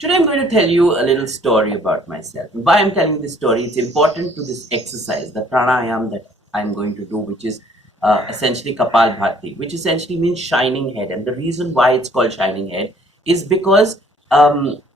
Today I'm going to tell you a little story about myself. And why I'm telling this story, it's important to this exercise, the pranayama that I'm going to do, which is essentially Kapalbhati, which essentially means shining head. And the reason why it's called shining head is because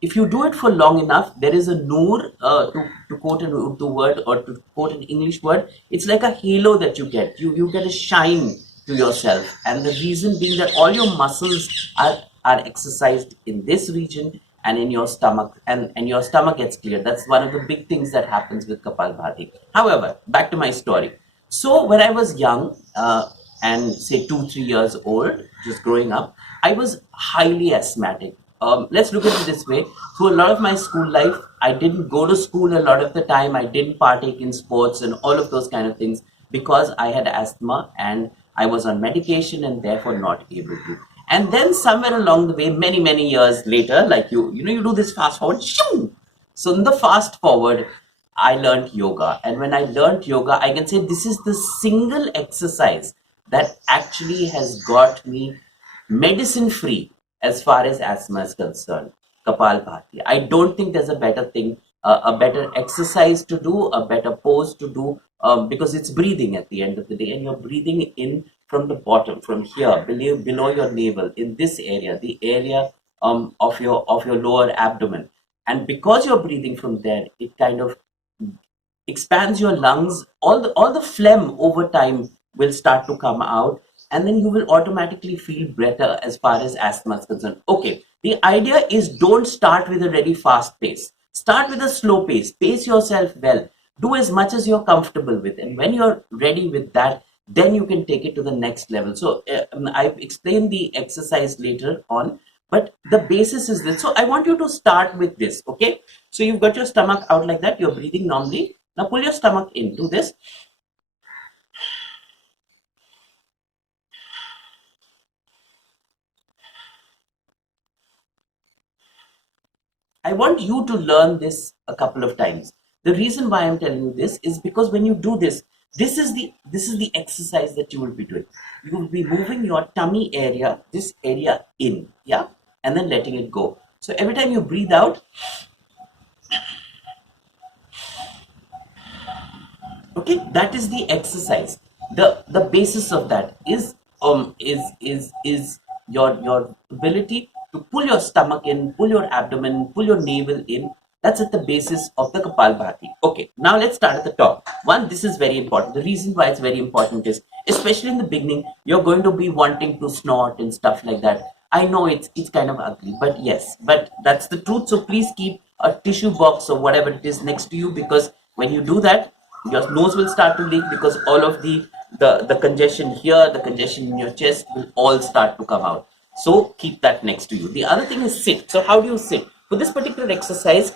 if you do it for long enough, there is a noor, to quote an Urdu word or to quote an English word, it's like a halo that you get. You get a shine to yourself. And the reason being that all your muscles are exercised in this region and in your stomach, and your stomach gets cleared. That's one of the big things that happens with Kapalbhati. However, back to my story. So when I was young, and say 2 3 years old, just growing up, I was highly asthmatic. Let's look at it this way. Through a lot of my school life, I didn't go to school a lot of the time. I didn't partake in sports and all of those kind of things because I had asthma and I was on medication and therefore not able to. And then somewhere along the way, many years later, like you do this fast forward. Shoo! So in the fast forward, I learned yoga. And when I learned yoga, I can say this is the single exercise that actually has got me medicine free as far as asthma is concerned. Kapalbhati. I don't think there's a better thing, a better exercise to do, a better pose to do, because it's breathing at the end of the day, and you're breathing in from the bottom, from here, below your navel, in this area, the area of your lower abdomen. And because you're breathing from there, it kind of expands your lungs. All the phlegm over time will start to come out, and then you will automatically feel better as far as asthma is concerned. Okay, the idea is don't start with a very fast pace. Start with a slow pace. Pace yourself well. Do as much as you're comfortable with, and when you're ready with that, then you can take it to the next level. So I've explained the exercise later on, but the basis is this. So I want you to start with this. Okay, so you've got your stomach out like that, you're breathing normally. Now pull your stomach into this. I want you to learn this a couple of times. The reason why I'm telling you this is because when you do this, this is the exercise that you will be doing. You will be moving your tummy area, this area in, yeah, and then letting it go. So every time you breathe out, okay, that is the exercise. The basis of that is your ability to pull your stomach in, pull your abdomen, pull your navel in. That's at the basis of the Kapalbhati. Okay, now let's start at the top. One, this is very important. The reason why it's very important is, especially in the beginning, you're going to be wanting to snort and stuff like that. I know it's kind of ugly, but yes, but that's the truth. So please keep a tissue box or whatever it is next to you, because when you do that, your nose will start to leak, because all of the congestion here, the congestion in your chest will all start to come out. So keep that next to you. The other thing is sit. So how do you sit for this particular exercise?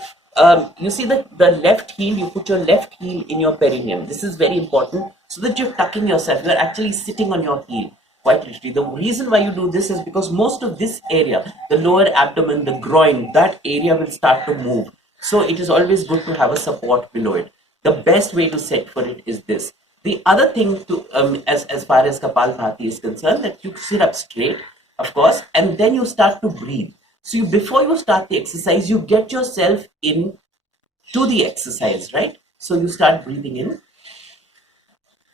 You see the left heel, you put your left heel in your perineum. This is very important, so that you're tucking yourself, you're actually sitting on your heel quite literally. The reason why you do this is because most of this area, the lower abdomen, the groin, that area will start to move. So it is always good to have a support below it. The best way to set for it is this. The other thing to as far as Kapalbhati is concerned, that you sit up straight, of course, and then you start to breathe. So before you start the exercise, you get yourself in to the exercise, right? So you start breathing in,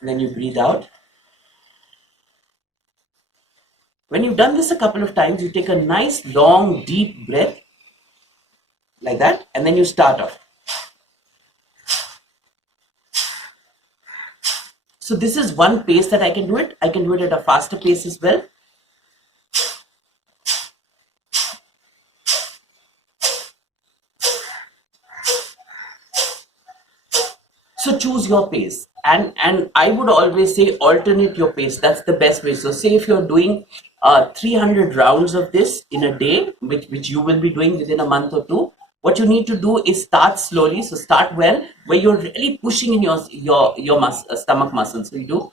and then you breathe out. When you've done this a couple of times, you take a nice long deep breath like that, and then you start off. So this is one pace that I can do it. I can do it at a faster pace as well. So choose your pace, and I would always say alternate your pace. That's the best way. So say if you're doing 300 rounds of this in a day, which you will be doing within a month or two, what you need to do is start slowly. So start well, where you're really pushing in your stomach muscles. So you do.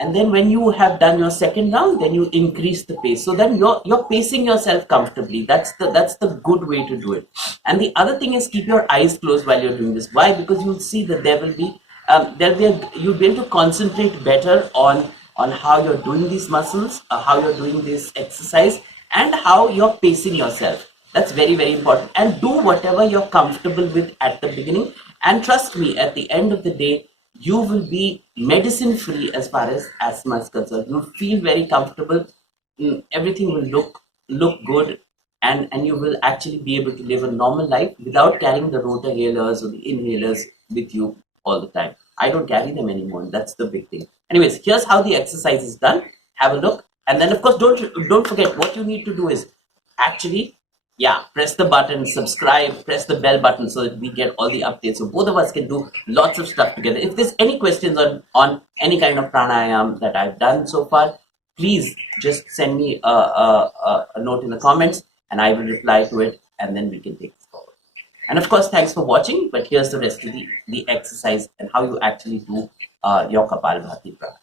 And then when you have done your second round, then you increase the pace. So then you're pacing yourself comfortably. That's the good way to do it. And the other thing is, keep your eyes closed while you're doing this. Why? Because you'll see that you'll be able to concentrate better on on how you're doing these muscles, how you're doing this exercise, and how you're pacing yourself. That's very, very important. And do whatever you're comfortable with at the beginning. And trust me, at the end of the day, you will be medicine free as far as asthma is concerned. You'll feel very comfortable. Everything will look good, and you will actually be able to live a normal life without carrying the rotahalers or the inhalers with you all the time. I don't carry them anymore, and that's the big thing. Anyways, here's how the exercise is done. Have a look, and then of course don't forget, what you need to do is actually, yeah, press the button, subscribe, press the bell button so that we get all the updates, so both of us can do lots of stuff together. If there's any questions on any kind of pranayam that I've done so far, please just send me a note in the comments, and I will reply to it, and then we can take this forward. And of course, thanks for watching. But here's the rest of the exercise and how you actually do your Kapalbhati Pranayama.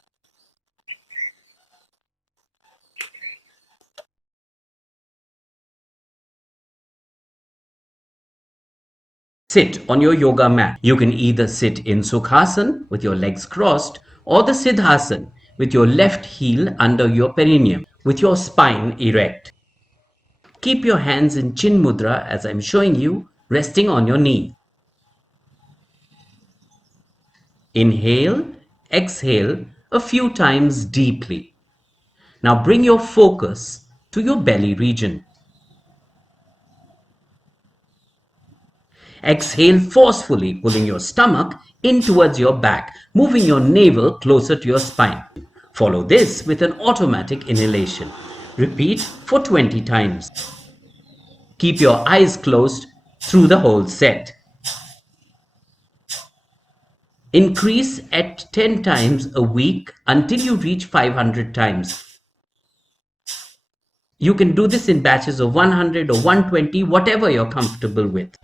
Sit on your yoga mat. You can either sit in sukhasana with your legs crossed, or the Siddhasana with your left heel under your perineum with your spine erect. Keep your hands in chin mudra as I'm showing you, resting on your knee. Inhale, exhale a few times deeply. Now bring your focus to your belly region. Exhale forcefully, pulling your stomach in towards your back, moving your navel closer to your spine. Follow this with an automatic inhalation. Repeat for 20 times. Keep your eyes closed through the whole set. Increase at 10 times a week until you reach 500 times. You can do this in batches of 100 or 120, whatever you're comfortable with.